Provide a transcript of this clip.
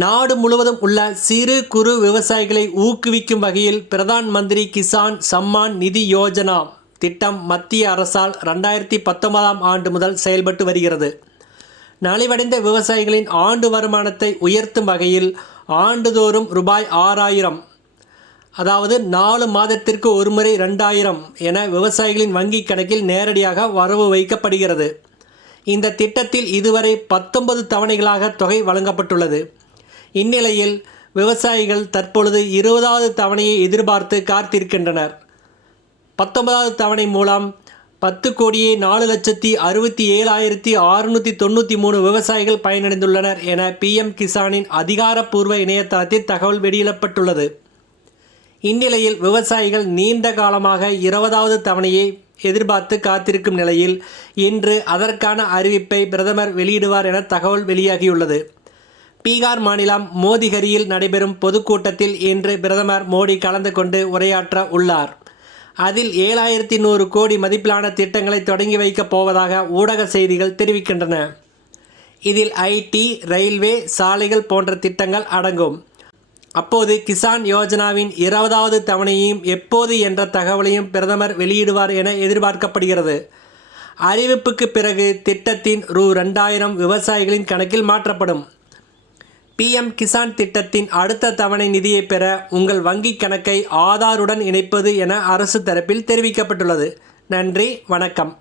நாடு முழுவதும் உள்ள சிறு குறு விவசாயிகளை ஊக்குவிக்கும் வகையில் பிரதான் மந்திரி கிசான் சம்மான் நிதி யோஜனா திட்டம் மத்திய அரசால் 2019ஆம் ஆண்டு முதல் செயல்பட்டு வருகிறது. நலிவடைந்த விவசாயிகளின் ஆண்டு வருமானத்தை உயர்த்தும் வகையில் ஆண்டுதோறும் ரூபாய் 6000, அதாவது 4 மாதத்திற்கு ஒருமுறை 2000 என விவசாயிகளின் வங்கிக் கணக்கில் நேரடியாக வரவு வைக்கப்படுகிறது. இந்த திட்டத்தில் இதுவரை 19 தவணைகளாக தொகை வழங்கப்பட்டுள்ளது. இந்நிலையில் விவசாயிகள் தற்பொழுது 20வது தவணையை எதிர்பார்த்து காத்திருக்கின்றனர். 19வது தவணை மூலம் 10,04,67,693 விவசாயிகள் பயனடைந்துள்ளனர் என PM கிசானின் அதிகாரப்பூர்வ இணையதளத்தில் தகவல் வெளியிடப்பட்டுள்ளது. இந்நிலையில் விவசாயிகள் நீண்ட காலமாக 20வது தவணையை எதிர்பார்த்து காத்திருக்கும் நிலையில் இன்று அதற்கான அறிவிப்பை பிரதமர் வெளியிடுவார் என தகவல் வெளியாகியுள்ளது. பீகார் மாநிலம் மோதிகரியில் நடைபெறும் பொதுக்கூட்டத்தில் இன்று பிரதமர் மோடி கலந்து கொண்டு உரையாற்ற உள்ளார். அதில் 7100 கோடி மதிப்பிலான திட்டங்களை தொடங்கி வைக்கப் போவதாக ஊடக செய்திகள் தெரிவிக்கின்றன. இதில் IT, ரயில்வே, சாலைகள் போன்ற திட்டங்கள் அடங்கும். அப்போது கிசான் யோஜனாவின் 20வது தவணையையும் எப்போது என்ற தகவலையும் பிரதமர் வெளியிடுவார் என எதிர்பார்க்கப்படுகிறது. அறிவிப்புக்கு பிறகு திட்டத்தின் ரூ.2000 விவசாயிகளின் கணக்கில் மாற்றப்படும். PM கிசான் திட்டத்தின் அடுத்த தவணை நிதியை பெற உங்கள் வங்கிக் கணக்கை ஆதாருடன் இணைப்பது என அரசு தரப்பில் தெரிவிக்கப்பட்டுள்ளது. நன்றி, வணக்கம்.